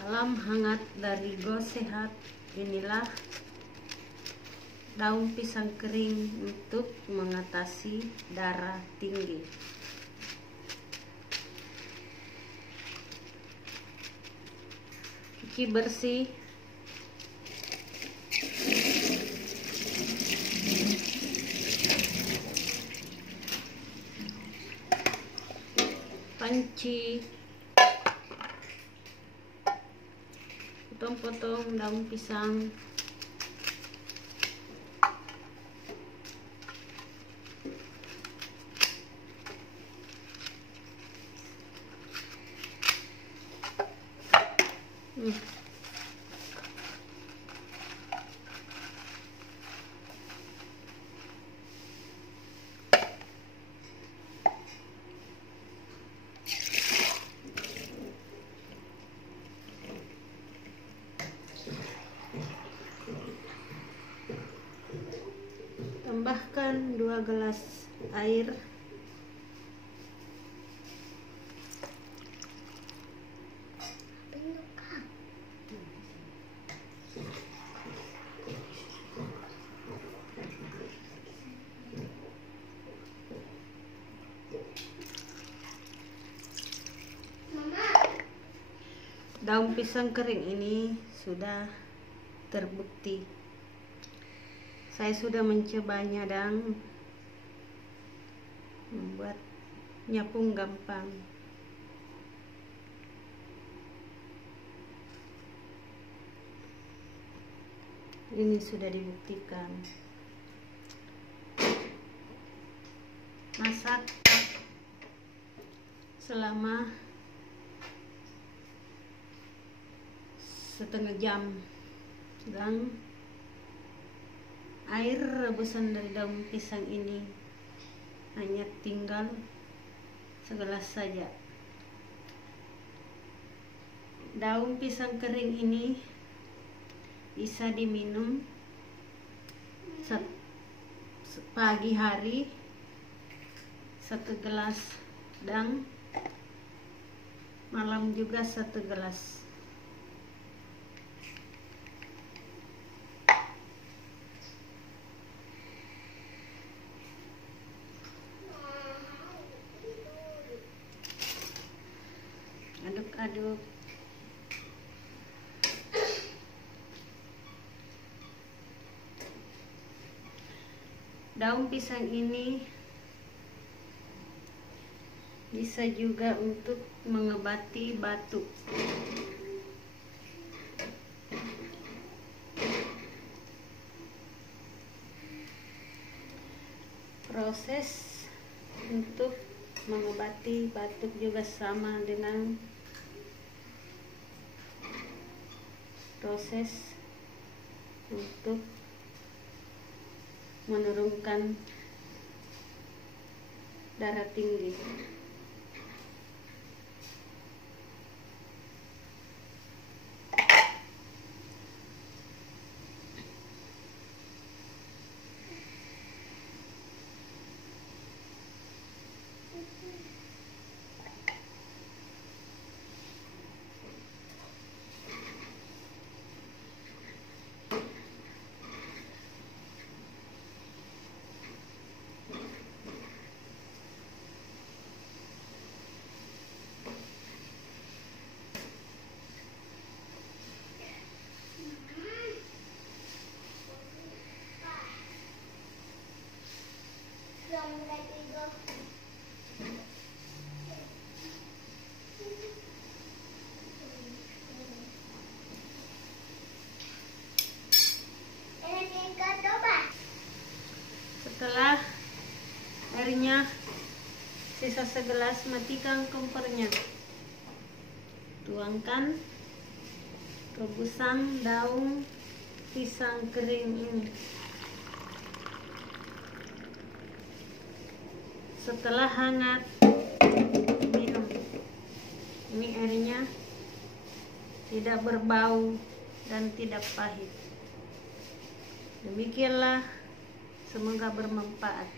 Salam hangat dari Go Sehat. Inilah daun pisang kering untuk mengatasi darah tinggi. Cuci bersih. Panci. Potong-potong daun pisang. Tambahkan 2 gelas air. Daun pisang kering ini sudah terbukti. Saya sudah mencobanya dan membuatnya pun gampang. Ini sudah dibuktikan. Masak selama setengah jam dan air rebusan dari daun pisang ini hanya tinggal segelas saja. Daun pisang kering ini bisa diminum pagi hari 1 gelas dan malam juga 1 gelas. Aduk-aduk. Daun pisang ini bisa juga untuk mengobati batuk. Proses untuk mengobati batuk juga sama dengan proses untuk menurunkan darah tinggi. Setelah airnya sisa segelas, matikan kompornya. Tuangkan rebusan daun pisang kering ini. Setelah hangat, minum. Ini airnya tidak berbau dan tidak pahit. Demikianlah, semoga bermanfaat.